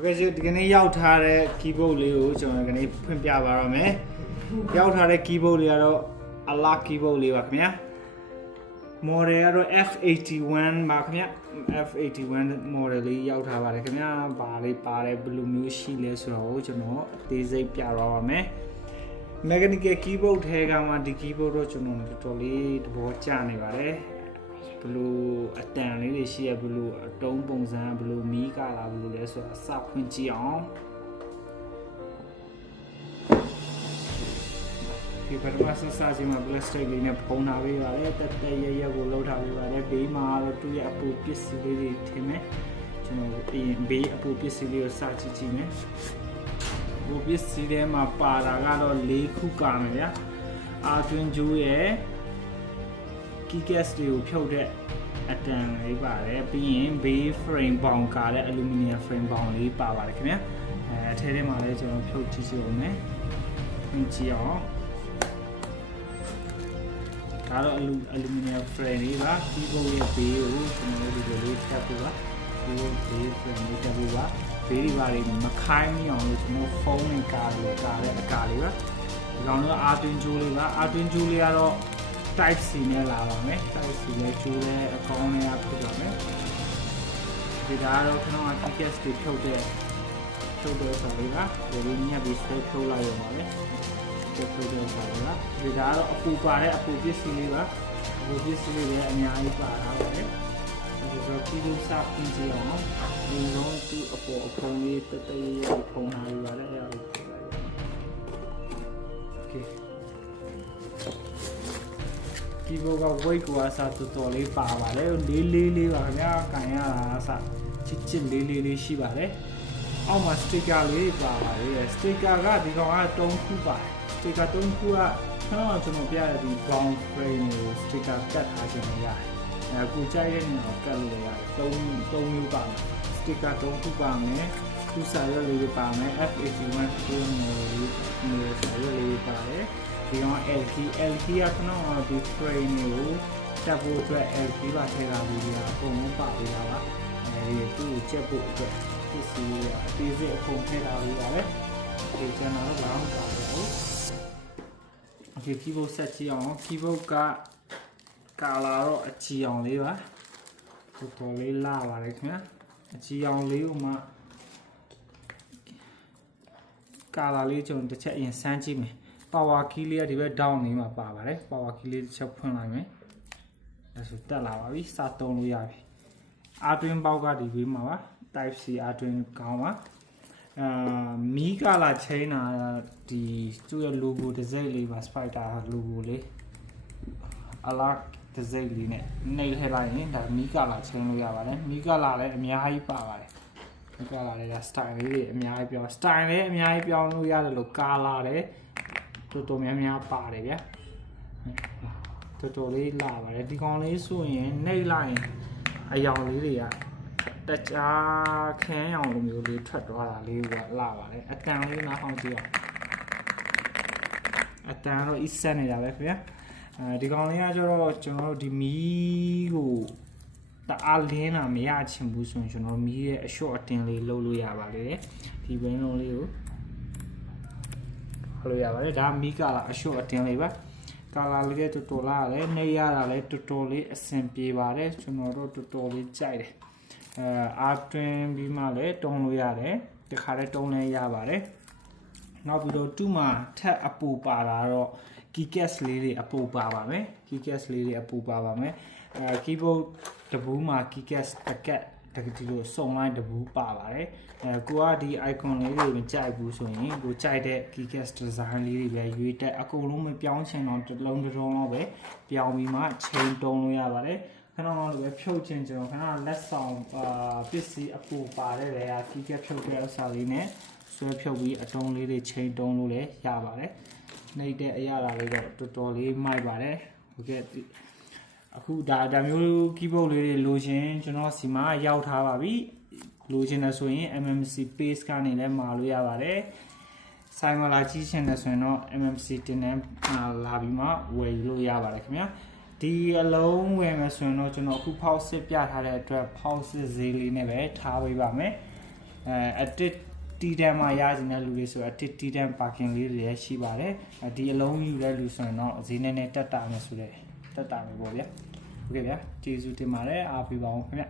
Okay ဆိုဒီကနေ့ရောက်ထားတဲ့ keyboard လေးကိုကျွန်တော်ဒီကနေ့ဖွင့်ပြပါရမယ်။ရောက်ထားတဲ့ keyboard လေးကတော့ Ala keyboard လေးပါခင်ဗျာ။ model ကတော့ F81 ပါခင်ဗျာ။ F81 model လေးရောက်ထားပါတယ်ခင်ဗျာ။ဘာလေးပါတယ်ဘယ်လိုမျိုးရှိလဲဆိုတော့ကျွန်တော်အသေးစိတ်ပြတော့ပါမယ်။ mechanical keyboard ထဲကမှဒီ keyboard တော့ကျွန်တော်တော်တော်လေးသဘောကျနေပါတယ်။ ဘယ်လိုအတန်လေးတွေရှိရဘယ်လိုအတုံးပုံစံဘယ်လိုမီးကလာဘယ်လိုလဲဆိုတာစဖွင့်ကြည့်အောင်ဒီပထမဆက်စချင်းမှာ plastic လေးနဲ့ပုံထားပေးပါတယ်တက်တက်ရရကိုလှုပ်ထားပေးပါတယ်ဘေးမှာတော့သူ့ရဲ့အပူပစ္စည်းလေးတွေထင်မယ်ကျွန်တော်အရင်ဘေးအပူပစ္စည်းလေးကိုစကြည့်ကြည့်မယ်ဟိုပစ္စည်းထဲမှာပါတာကတော့၄ခုကမယ်ဗျာအာတွင်ဂျိုးရဲ့ keycase တွေကိုဖြုတ်တဲ့အတန်လေးပါတယ်ပြီးရင် bay frame ပေါင်ကာတဲ့ aluminum frame ပေါင်လေးပါပါတယ်ခင်ဗျာအဲအထဲထဲမှာလည်းကျွန်တော်ဖြုတ်ကြည့်ကြအောင်မယ်ဖြုတ်ကြည့်အောင်ဒါတော့ aluminum frame လေးပါ keyboard ရဲ့ bay ကိုကျွန်တော်တို့ဒီလိုလေးထပ်ပြပါ keyboard bay frame လေးတက်ဖို့ပါဘေးဒီပါတွေမခိုင်းမိအောင်လို့ကျွန်တော်ဖုန်းနဲ့ကားလို့ကားတဲ့အကာလေးပါဒီကောင်တော့အာတွင်ဂျိုးလေးပါအာတွင်ဂျိုးလေးကတော့ type C နဲ့လာပါမယ် type C ရဲ့ကျိုးတဲ့ account နဲ့ဖြစ်ပါမယ်ဒီကတော့ကျွန်တော်က tickets တွေဖြုတ်တဲ့ဖြုတ်တဲ့ဆိုလေးကဒီလိုညက်ပြီး save ဖြုတ်လိုက်ရပါမယ်ဖြုတ်တဲ့ဆိုလေးကဒီကတော့အပူပါတဲ့အပူပစ္စည်းလေးပါအပူပစ္စည်းလေးလည်းအများကြီးပါတာပါပဲဒီတော့ပြည်သူစာပြင်ကြည့်အောင်ဒီတော့သူ့အပေါ်အဖုံးလေးတက်တက်ရရဖုံးထားယူပါလေအဲ့ဒါကို Okay. ဒီဘောက weight ကိုအစားတော်တော်လေးပါပါတယ်လေးလေးလေးပါခင်ဗျာကန်ရတာအစားချစ်ချစ်လေးလေးလေးရှိပါတယ်အောက်မှာ sticker လေးပါပါတယ် sticker ကဒီကောင်က3ခုပါတယ် sticker 3ခုကခဏကျွန်တော်ပြရတဲ့ဒီ brown frame ကို sticker ကတ်ထားခြင်းရတယ်အဲကိုကြိုက်တဲ့နေရာကတ်လို့ရတယ်3 3မျိုးပါမယ် sticker 3ခုပါမယ်သူစာရွက်လေးတွေပါမယ် F81 ကို ဒီကောင် LT LT ကခဏကဒီ frame ကိုတက်ဖို့အတွက် LT ပါထည့်တာလေးတွေအကုန်လုံးပါပေးတာပါအဲဒီသူ့ကိုချက်ဖို့အတွက်ပစ္စည်းတွေအသေးစိတ်အကုန်ထည့်တာလေးပါပဲဒီကျွန်တော်တို့ဘာမှမပါဘူး Okay keyboard set ကြည့်အောင် keyboard ကကာလာတော့အချီအောင်လေးပါတော်တော်လေးလာပါတယ်ခင်ဗျာအချီအောင်လေးကိုမှကာလာလေးကျွန်တော်တစ်ချက်အရင်စမ်းကြည့်မယ် power key လေးကဒီဘက် down လေးမှာပါပါတယ် power key လေးတစ်ချက်ဖွင့်လိုက်မယ်ဒါဆိုတက်လာပါပြီစသုံးလို့ရပြီ R twin ပေါက်ကဒီဘေးမှာပါ type C R twin ကောင်းပါအာမီးကလာချိန်တာဒီသူ့ရဲ့ logo တစ်စိမ့်လေးပါ spider logo လေးအလားတစ်စိမ့်လေးနဲ့နှိပ်ထည့်လိုက်ရင်ဒါမီးကလာချိန်လို့ရပါတယ်မီးကလာလည်းအများကြီးပါပါတယ်မီးကလာလည်း style လေးတွေအများကြီးပြော style လည်းအများကြီးပြောင်းလို့ရတယ်လို့ကာလာတယ် တော်တော်များများပါတယ်ဗျာတော်တော်လေးလာပါတယ်ဒီကောင်လေးဆိုရင်နှိပ်လိုက်ရင်အယောင်လေးတွေကတခြားခန်းရောင်လိုမျိုးလေးထွက်သွားတာလေးကလာပါတယ်အတန်လေးနားဟောင်းကြည့်အောင်အတန်တော့ is ဆက်နေတာပဲခင်ဗျာအဲဒီကောင်လေးကကျတော့ကျွန်တော်တို့ဒီမီးကိုတအားလင်းတာမရချင်ဘူးဆိုရင်ကျွန်တော်မီးရဲ့အလျှော့အတင်လေးလုပ်လို့ရပါလေဒီဘင်းလုံးလေးကို လုပ်လို့ရပါတယ်ဒါမီးကလာအလျှော့အတင်လေးပါကာလာလေးလည်းတော်တော်လာတယ်နေရတာလည်းတော်တော်လေးအဆင်ပြေပါတယ်ကျွန်တော်တို့တော်တော်လေးကြိုက်တယ်အဲအာတွင်ပြီးမှလည်းတုံးလို့ရတယ်တခါလည်းတုံးလည်းရပါတယ်နောက်ပြီးတော့တူးမှာထက်အပူပါတာတော့ keycase လေးတွေအပူပါပါမယ် keycase လေးတွေအပူပါပါမယ်အဲ keyboard တဘူးမှာ keycase တကက် တကတိလို့စုံလိုက်တဘူးပါပါတယ်အဲကိုကဒီ icon လေးတွေမကြိုက်ဘူးဆိုရင်ကိုကြိုက်တဲ့ keycase design လေးတွေပဲရွေးတက်အကုန်လုံးမပြောင်းချင်တော့တစ်လုံးတစ်လုံးတော့ပဲပြောင်းပြီးမှချိန်တုံးလို့ရပါတယ်ခဏတော့လည်းဖြုတ်ချင်ကျွန်တော်ခဏလက်ဆောင်အာပစ္စည်းအပူပါတဲ့လေက keycase ဖြုတ်တဲ့ဥစ္စာလေးနဲ့ဆွဲဖြုတ်ပြီးအတုံးလေးတွေချိန်တုံးလို့လည်းရပါတယ်နှိပ်တဲ့အရာလေးတော့တော်တော်လေးမိုက်ပါတယ်ဟုတ်ကဲ့ အခုဒါဒါမျိုး keyboard လေးတွေလိုချင်ကျွန်တော်စီမှာရောက်ထားပါပြီလိုချင်တယ်ဆိုရင် MMC paste ကနေလည်းမှာလို့ရပါတယ်ဆိုင်မလာကြီးချင်တယ်ဆိုရင်တော့ MMC တင်နဲ့လာပြီးမှဝယ်ယူလို့ရပါတယ်ခင်ဗျာဒီအလုံးဝယ်မယ်ဆိုရင်တော့ကျွန်တော်အခုဖောက်စစ်ပြထားတဲ့အတွက်ဖောက်စစ်ဈေးလေးနဲ့ပဲထားပေးပါမယ်အဲအတစ်တီတန်မှာရချင်တဲ့လူတွေဆိုအတစ်တီတန်ပါကင်လေးတွေရှိပါတယ်ဒီအလုံးယူတဲ့လူဆိုရင်တော့ဈေးနည်းနည်းတက်တာမယ်ဆိုတဲ့ သက်တာမယ်ပေါ့ဗျာဟုတ်ကဲ့ဗျာကျေးဇူးတင်ပါတယ်အားပေးပါအောင်ခင်ဗျာ